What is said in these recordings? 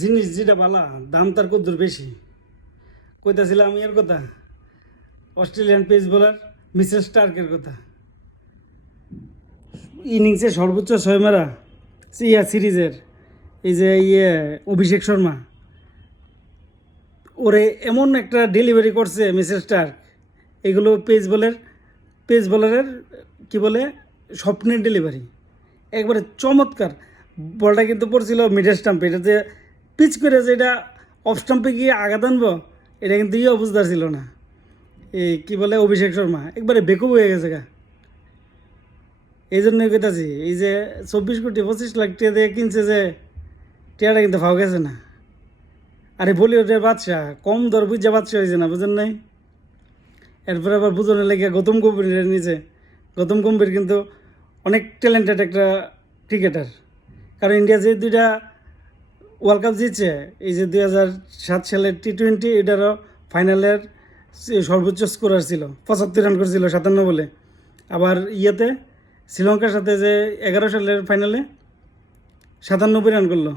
জিনিস যেটা বালা দাম তার কদ্দুর বেশি। কইতাছিলাম এর কথা, অস্ট্রেলিয়ান পেস বোলার মিচেল স্টার্কের কথা। ইনিংসে সর্বোচ্চ 6 মারা সিরিজের এই যে অভিষেক শর্মা ওরে এমন একটা ডেলিভারি করছে মিচেল স্টার্ক। এগুলো পেস বোলারের কি বলে স্বপ্নের ডেলিভারি, একবারে চমৎকার। বলটা কিন্তু পড়ছিল মিডল স্টাম্পে, এটা যে পিচ করে যে এটা অফ স্টাম্পে গিয়ে আঘাত আনবো এটা কিন্তু বুঝতে ছিল না। এই কি বলে অভিষেক শর্মা একবারে বেকুব হয়ে গেছে গা। এই জন্যই কেতাছি এই যে 24 কোটি 25 লাখ টাকা দিয়ে কিনছে, যে টিয়াটা কিন্তু ফাও গেছে না। আরে বলিউডের বাদশাহ কম দর বুঝে বাদশাহ হয়েছে না, বুঝেন নাই? এরপরে আবার বুঝনে লেগে গৌতম গম্ভীর নিচে। গৌতম গম্ভীর কিন্তু অনেক ট্যালেন্টেড একটা ক্রিকেটার, কারণ ইন্ডিয়া যে 2টা ওয়ার্ল্ড কাপ জিতছে, এই যে 2007 সালের T20 এটারও ফাইনালের সর্বোচ্চ স্কোরার ছিল, 75 রান করেছিল 57 বলে। আবার শ্রীলঙ্কার সাথে যে 11 সালের ফাইনালে 97 রান করলো।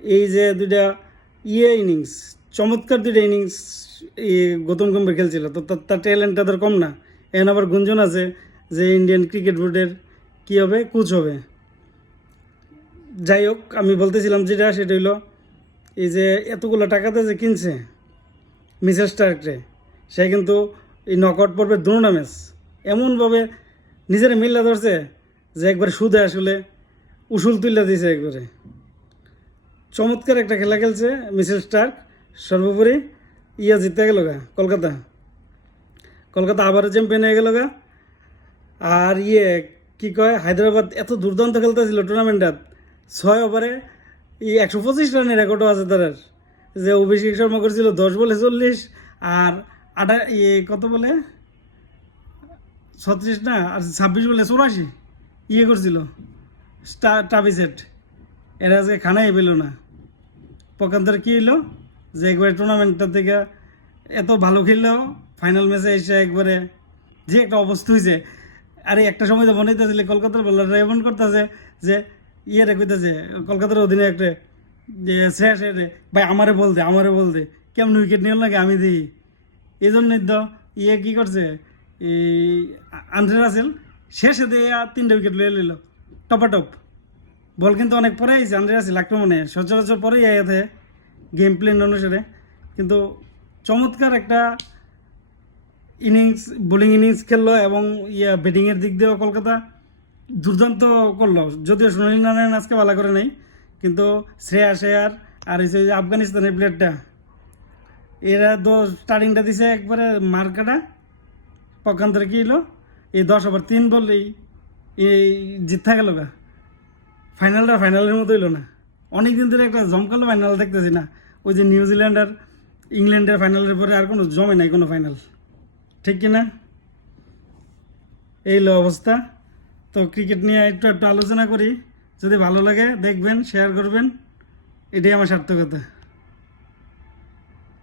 এই যে 2টা ইনিংস, চমৎকার 2টা ইনিংস গৌতম গম্ভীর খেলছিল, তো তার ট্যালেন্ট তাদের কম না। এখন আবার গুঞ্জন আছে যে ইন্ডিয়ান ক্রিকেট বোর্ডের কী হবে, কোচ হবে। যাই হোক, আমি বলতেছিলাম যেটা সেটা হইলো এই যে এতগুলো টাকাতে যে কিনছে মিচেল স্টার্করে, সে কিন্তু এই নকআউট পর্বের 2টা ম্যাচ এমনভাবে নিজের মিল্লা ধরছে যে একবার সুদে আসলে উসুল তুলে দিয়েছে একবারে। চমৎকার একটা খেলা খেলছে মিচেল স্টার্ক। সর্বোপরি জিতে গেল গা কলকাতা আবারও চ্যাম্পিয়ন হয়ে গেল গা। আর কি কয়, হায়দ্রাবাদ এত দুর্দান্ত খেলতেছিল টুর্নামেন্টত, 6 ওভারে 125 রানের রেকর্ডও আছে তার। যে অভিষেক শর্মা করেছিল 10 বলে 40, আর কত বলে 36 না, আর 26 বলে 84 করছিল টাবিসেট। এরা যে খানাই পেল না। পক্ষান্তরে কী হইলো যে একবারে টুর্নামেন্টটা থেকে এত ভালো খেললেও ফাইনাল ম্যাচে এসে একবারে যে একটা অবস্থা হয়েছে। আরে একটা সময় তো মনে হইতেছিল কলকাতার বলাররা এমন করতেছে যে কইতেছে কলকাতার অধিনায়করে যে শেষ ভাই আমারে বল দে কেমন উইকেট নিয়ে লাগে আমি দিই। এই জন্যই তো কী করছে, এই আন্দ্রে রাসেল শেষে দিয়ে 3টা উইকেট লিয়ে নিল টপাটপ। বল কিন্তু অনেক পরে আইছে আন্দ্রে রাসেল আক্রমণে, সচরাচর পরেই আইয়াতে গেম প্ল্যান অনুসারে। কিন্তু চমৎকার একটা বোলিং ইনিংস খেললো, এবং ব্যাটিংয়ের দিক দিয়েও কলকাতা দুর্দান্ত করলো। যদিও সুনীল নারায়ণ আজকে ভালো করে নাই, কিন্তু শ্রেয়াস আয়ার আর এই যে আফগানিস্তানের প্লেয়ারটা, এরা তো স্টার্টিংটা দিছে একবারে মার্কাটা। পক্ষান্তরে কী হলো, এই 10 ওভার 3 বললেই জিতা গেল গা। ফাইনালের মতো হইলো না। অনেক দিন ধরে একটা জমকালো ফাইনাল দেখতেছি না। ওই যে নিউজিল্যান্ড আর ইংল্যান্ডের ফাইনালের পরে আর কোনো জমে নাই কোনো ফাইনাল, ঠিক কিনা? এই অবস্থা। তো ক্রিকেট নিয়ে একটু আলোচনা করি, যদি ভালো লাগে দেখবেন, শেয়ার করবেন, এটাই আমার সার্থকতা।